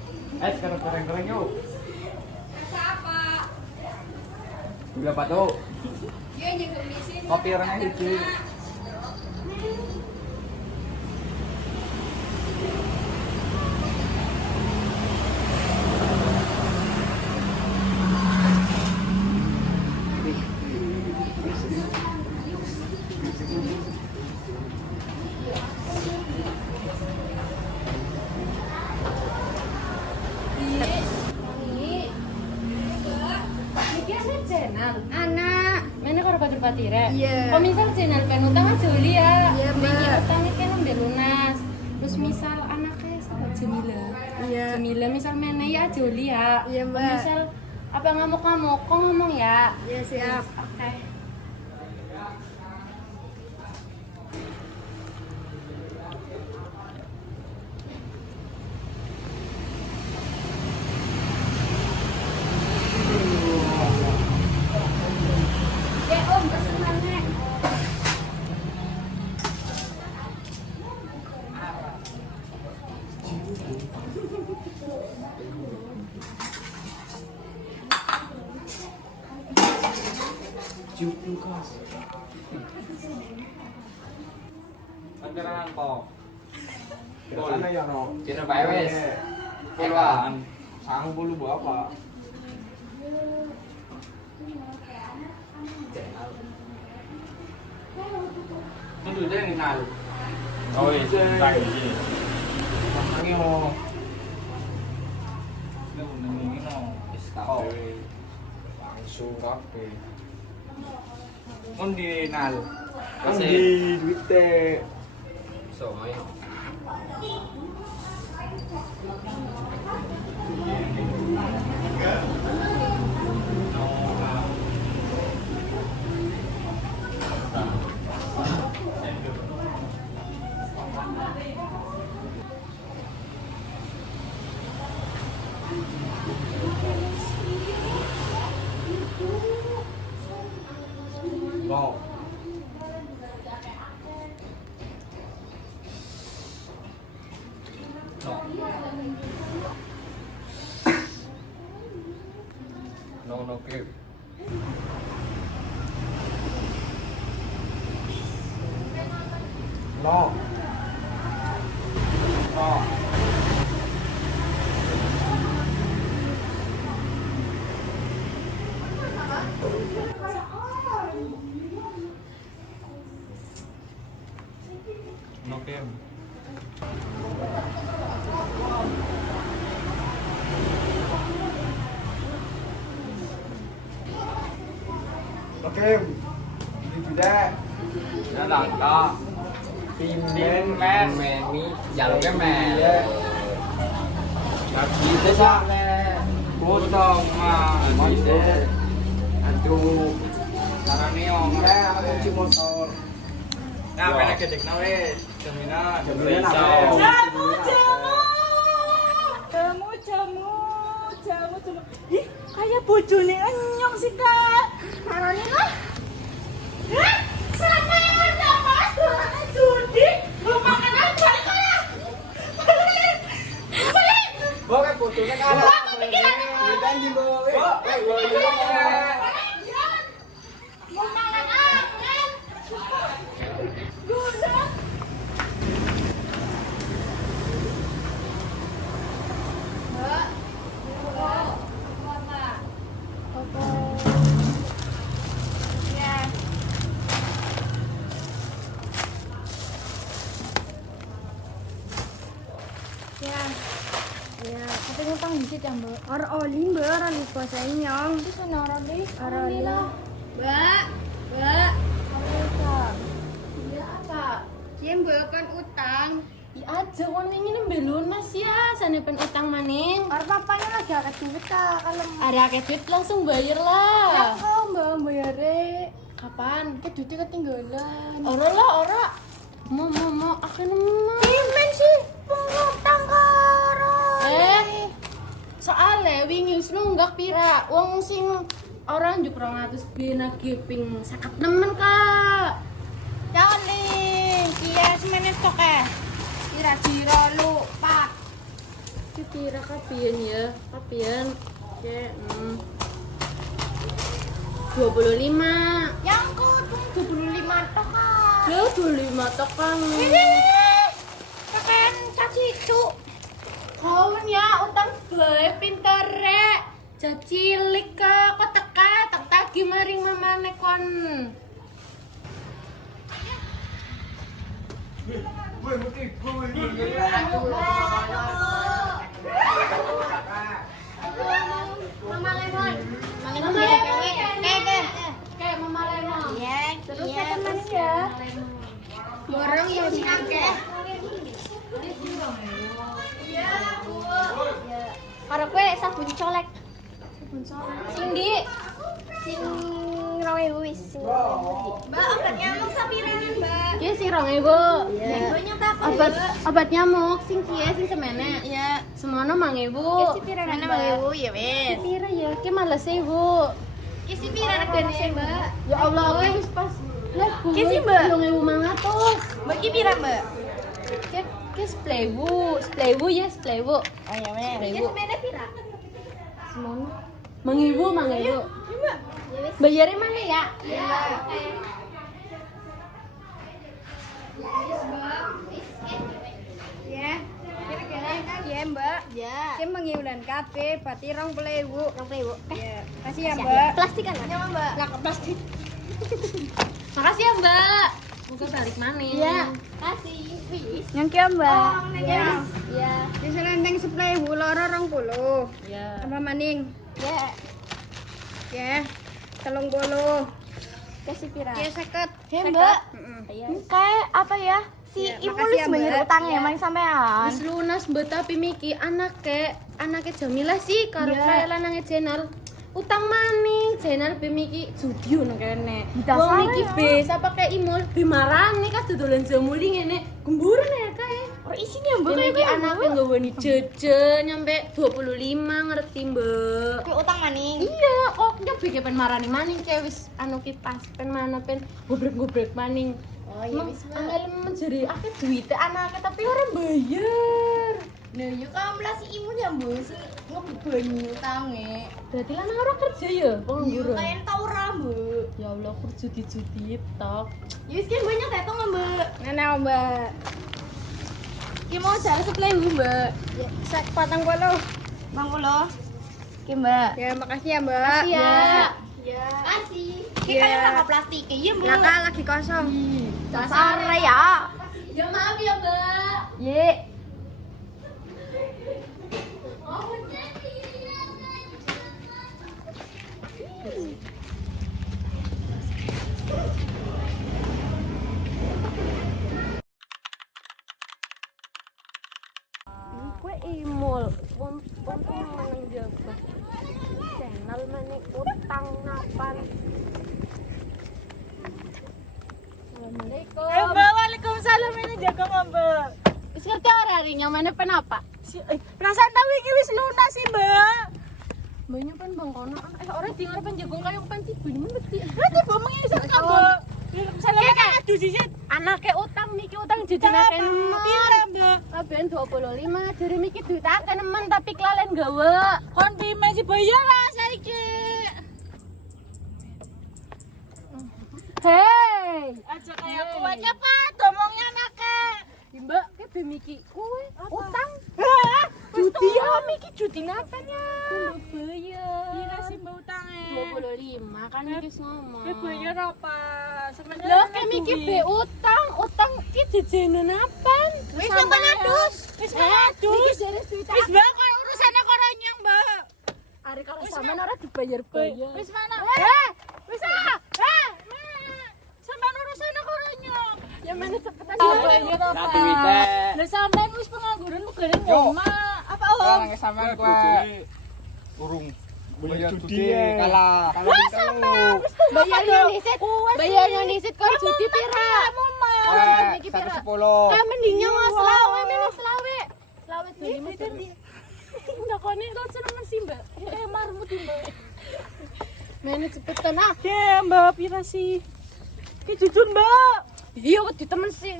Sekarang keren yuk. Siapa? Gula Pak tuh. Dia nyebut di sini. Kopi orangnya hiji. Nal. Anak. Mana karo pacar patire? Iya. Kok misal channel pen utang aja Juli ya. Iya, Mbak. Wingi utangnya kan ambil lunas. Terus misal anaknya sama Jamila. Iya. Jamila misal mana ya Juli ya. Iya, Kok Mbak. misal apa ngamuk-ngamuk kok ngomong ya. Iya, siap. Oke. Ya om, pesen mana? Panceran kok. Sana ya no. Kira bae wes. Puluhan. 90 berapa? Itu dia yang kenal. Oh iya, tak iki. Makanya mau. Lu nungguin no. Wis kabeh. Langsung kabeh. Mun di nal. Kan di duit teh. So, ayo. No. No, keep. No. No. No keep. Oke. Di tidak. Nó đòn to. Tim đến men mi dầu cái mè. Mà chỉ tới sao nè. Bố tông mà nói thế. Anh chú. Là neon Ada kunci motor. Nah, pengen gede nawe. Jamina, Jamina sao? Jamu, jamu. Jamu, jamu. Jamu, jamu. Ih, kayak bojone enyong sih, Kak. Marane lah. Hah? Sama yang ada Mas, dolanan judi. Lu makan apa balik kaya? Balik. Bố cái bột nó cao. Bố kepikiran apa? Kan di bawah. Mau makan angin. Guna. Ya, tapi ngutang di situ ya, Mbak. Ora oli mbak, ora lupa sayang. Terus ana ora deh. Ora oli. Mbak, Mbak. Iya apa? Cie mbak kan utang. Ya aja kon wingi nembe lunas ya, sane pen utang maning. Ora papanya lagi akeh duit ta, kalau Ada akeh duit langsung bayar ya lah. kau mbak bayare. Kapan? Ke duitnya ketinggalan. Ora lah, ora. Mau akan mau. Pimen sih pengutang karo. Soalnya wingi wis nunggak pira. Wong sing orang juk 200 bin lagi ping 56 Kak. Jali, kia semenit tok Kira jiro lupa. Kira kapian ya? Kapian? Oke, 25. Yang ku 25 tok. Loh, 25 tok kan. Pakai caci cu. Kawan ya, utang bae pinter rek. Jab cilik Kak, kok teka tak tagi maring mamane kon. Mama lemon. Mama lemon. Orang yang sinake. Karo kowe sabun colek. Sing di sing 2000 wis sing. Mbak, obat nyamuk sapiranan, Mbak? Ki sing 2000. Banyak tak? Obat nyamuk sing kiye sing semene. Ya, Semono 1000. Ki sapiranan, Mbak? ya wis. Pira ya? Ki males e, Bu. Ki sapiranan regane, Mbak? Ya Allah, kowe wis pas. Lah, Ki sih, Mbak? 2500. Mbak ki pira, Mbak? Ki 10.000 ya 10.000. Oh ya wes. Ki semene pira? Semono 1000. Bayarnya mana ya? Iya. Ya, kira-kira ya Mbak. Ya. Ki mengiulan kabeh berarti 20.000. 20.000. Ya, kasih ya Mbak. Plastik kan? Nyawa Mbak. Lah ke plastik. Makasih ya, Mbak. Moga balik mana? Iya. Kasih. Wis. Yang ki Mbak. Ya. Ya. Di selendang 10.000 loro 20. Ya. Apa maning? Ya. Ya. 30. Kasih pira? Ya 50. Ya, Mbak. Iya. Kayak apa ya? Si Ya, Ibu makasih ya, wis bayar Mbak. utangnya Ya. main sampean. Wis lunas mbak tapi miki anake Jamila sih karo kaya lanange Jenal utang maning Jenal be miki judi ono kene wong niki be sapa kae imul be marani kas dodolan jamuli ngene gemburan ya kae Ora isine Mbak be miki anake nggawani jajan nyampe 25 ngerti mbak Ki utang maning. iya kok nyobe ke pen marani maning kae wis anu ki pas pen mana pen gobrek-gobrek maning Oh iya wis. angel menjadi akeh duite anake tapi ora bayar. Nah, yuk kamu lah si imun ya mbak sih ngebebani utangnya. Berarti lanang ora kerja ya pengangguran. Kayak tau rambut. Ya Allah kerja di judi tok. Yus kan banyak datang mbak. Nah mbak. Ki mau cari 10.000 mbak. Ya, sak patang bolo. Bang bolo. Ki mbak. Ya makasih ya mbak. Makasih ya. Ya. Kasih. Ki kan kakak plastik iya, Mbak. Kakak lagi kosong. Dasar ya. Ya maaf ya, Mbak. Ye. Kue imul, untung menang jabat. Channel mana utang napan. Assalamualaikum. Mbak, waalaikumsalam, ini jaga Mbak. Wis ngerti ora harinya mana penapa? Perasaan tahu iki wis lunas sih, Mbak. Banyak pen bang kono. Orang tinggal pen jagung kayu pen tiba ini mesti. Nanti Mbak mengisap kan, Mbak. Salah kan aduh sih. Anake utang niki utang jajanake nemen. Pira, Mbak? Kabehan 25 jare miki duit akeh nemen tapi kelalen gawe. Kon pime sih bayar lah saiki. Hei, Aja kayak kowe cepat ngomongnya nake. Mbak, ke be miki kowe utang. Hah? Judi ya miki judi ngapanya? Bayar. Pira sih Mbak utange? 25 kan iki wis ngomong. Bayar apa? Sebenarnya Loh, ke miki be utang ki jajanan apaan? Wis sampean adus. Wis adus. Wis Mbak koyo urusane karo nyang, Mbak. Ari kalau sampean ora dibayar-bayar. Wis mana? Wis sampean urusane karo nyang. Ya mana cepetan Bayar apa? Nanti wite. Lah sampean wis pengangguran mugane ngomah. Apa Om? Orang sampean kuwi urung bayar judi kalah. Wah, sampean wis tuh bayarnya disit. Bayarnya disit kok judi pira? Eh, 110. Ah mendingnya selawe mene selawe. Selawe 25. Ndak kone lo seneng sih, Mbak. Marmut Mbak. Mene cepetan ah. Ya, Mbak pira sih? Ki jujur, Mbak. Iya kok di temen sih.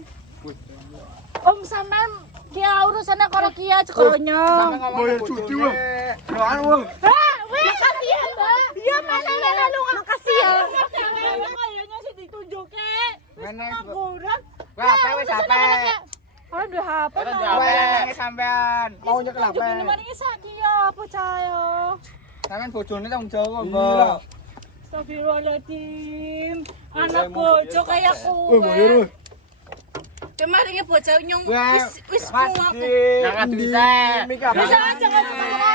Om sampean kia urusane karo kia cekonyo. Bayar judi wae. Doan wong. Makasih ya, Mbak. Iya, masalah lu. Makasih ya. Kayaknya sih ditunjuke. Wis Mana, pengangguran. Wah, apa wis apa? Orang duwe HP. Ora duwe sampean. Mau nyekel apa? Tunjukin mari sak ya, percaya. Sampean bojone tanggung jawab, Mbak. Astagfirullahaladzim. Anak bojo kayak kowe. Kemarin bocah nyong wis muak. Jangan duite. Bisa aja kan sebenarnya.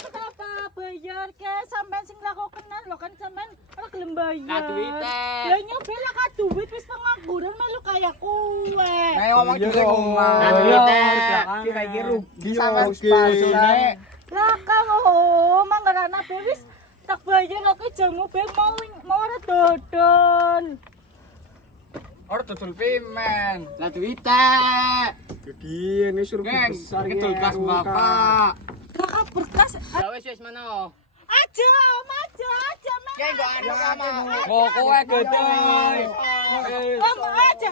Kenapa bayar? bayar ke sampean sing lak kok kenal lo kan sampean ora gelem bayar. Lah duwite. Lah nyoba lah ka duit wis pengangguran melu kaya kowe. Kayak ngomong di rumah. Lah duwite. Kira iki rugi sampean palsune. Lah kang oh manggarana be wis tak bayar aku jamu be mau ora dodol. Ora dodol pimen. Lah duwite. Jadi ini suruh Geng, besar dodol kas bapak. Kakak berkas Ya wis mano. aja aja mas. Geng kok ada sama. Oh kowe gede. Aja.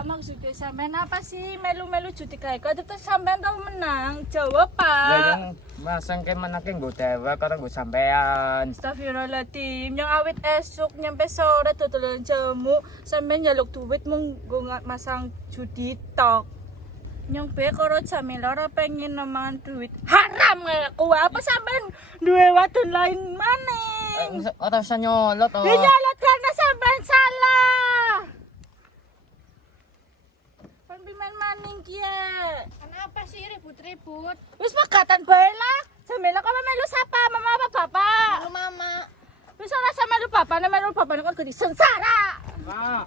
Maksudnya sampean apa sih melu-melu judi kayak kok terus sampean tau menang jawab pak. Yang masang ke manake nggo dewek karo nggo sampean. Astagfirullahaladzim, yang awit esuk nyampe sore dodolan jamu sampean njaluk duit mung nggo masang judi tok. Nyong be karo Jamila ora pengen nemangan duit haram kayak kowe apa sampean duwe wadon lain maning. Ora usah nyolot oh. Ya nyolot karena sampean salah. Pembiman maning kiye. Kenapa sih ribut-ribut? Wis pegatan bae lah. Jamila kok melu sapa mama apa bapak? Lu mama. Wis ora sama melu bapak kok gede sengsara. Mak.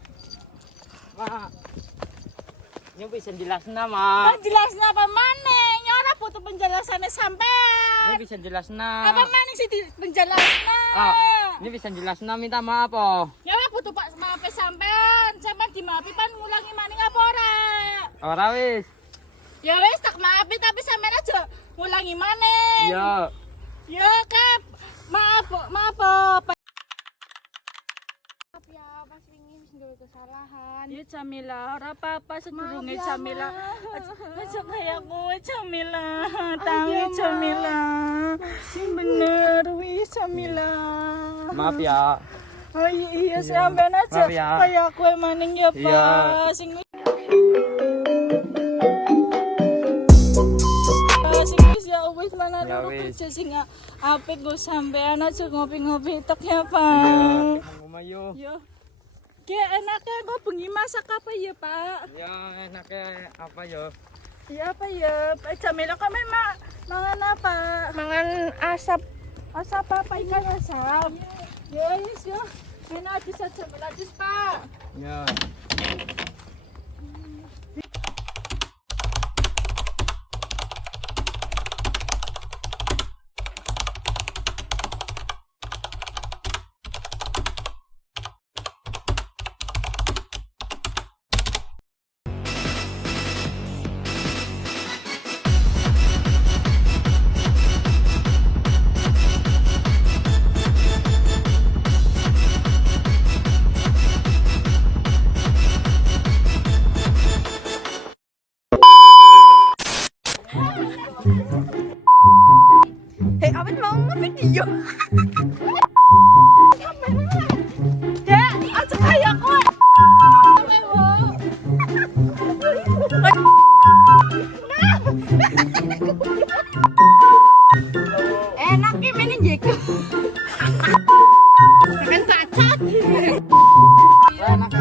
Ini bisa jelasna, Mak. Penjelasna apa maning? Ya ora butuh penjelasannya sampean. Ini bisa jelasna. Apa maning sih penjelasna? Ini bisa jelasna minta maaf oh. Ya ora butuh Pak maaf sampean. Sampean dimaafi pan ngulangi maning apa ora? Ora wis. Ya wis tak maafi tapi sampean aja ngulangi maning. Iya. Ya Kap. Maaf. Maaf ya, pas wingi wis duwe kesalahan. Ya Jamila, ora apa-apa sedurunge Jamila. Aja kaya kowe Jamila. Tangi Jamila. Sing bener wis Jamila. Maaf ya. Oh iya sampean aja Maaf ya. kaya kowe maning ya Iya. Pak. Sing wis ya wis mana Ya loro wis. kerja sing apik go sampean aja ngopi-ngopi tok ya Pak. Ngomayo. Yo. Ki enaknya kok bengi masak apa ya Pak? Ya enaknya apa yo? Ya apa ya? Pak Jamila kok memang mangan apa? Mangan asap. Asap apa ikan asap? Ya wis yo. Enak bisa Jamila jus Pak. Ya. Hei, awet mau nge-video. Dek, aja kaya kowe. Enak ki mene njek. Makan cacat. Enak